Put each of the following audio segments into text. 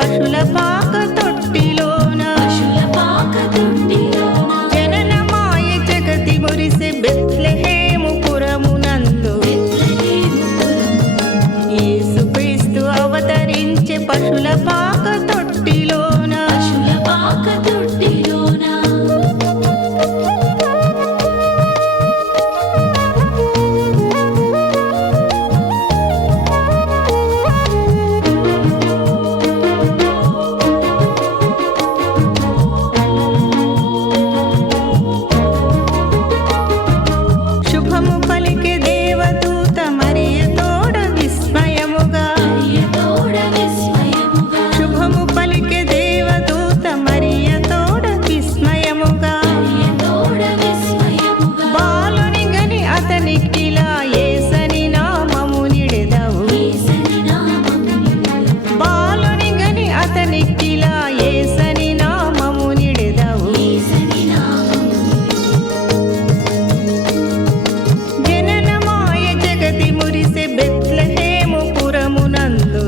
పశుల పాక తొట్టిలోన జననమాయ జగతి మురిసె బెత్లెహేము పురమునందు యేసుక్రీస్తు అవతరించె పశుల పాక తొట్టిలోన శుభము పలికె దేవదూత మరియ తోడ విస్మయముగా శుభము పలికె దేవదూత మరియ తోడ విస్మయముగా బాలుని గని అతనికిలా యేసని నామము నిడెదవు బాలుని గని అతనికిలా యేసని నామము నిడెదవు జననమాయ జగతి మురిసె బెత్లెహేము పురమునందు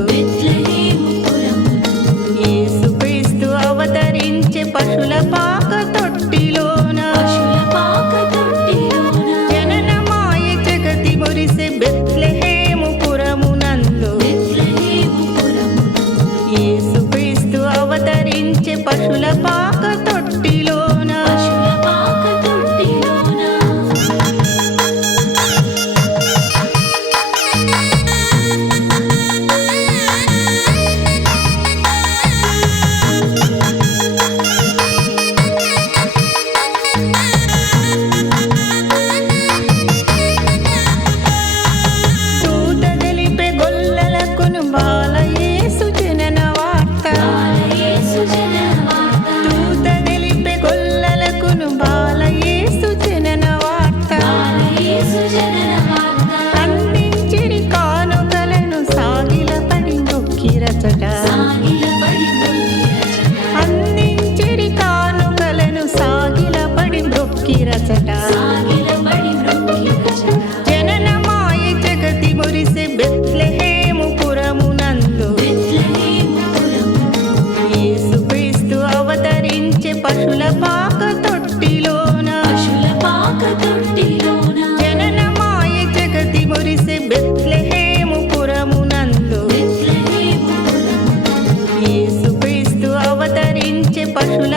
యేసుక్రీస్తు అవతరించె పశుల పాక తొట్టిలోన జననమాయ జగతి మురిసె బెత్లెహేము పురమునందు యేసుక్రీస్తు అవతరించె పశుల పాక తొట్టిలోన దూత తెలిపె గొల్లలకును బాలయేసు జనన వార్త దూత తెలిపె గొల్లలకును బాలయేసు జనన వార్త అందించిరి కానుకలను సాగిలపడి మొక్కిరచట అందించిరి కానుకలను సాగిలపడి మొక్కిరచట జననమాయ జగతి మురిసె బెత్లెహేము పురమునందు యేసుక్రీస్తు అవతరించె పశుల పాక తొట్టిలోన జననమాయ జగతి మురిసె బెత్లెహేము పురమునందు యేసుక్రీస్తు అవతరించె పశుల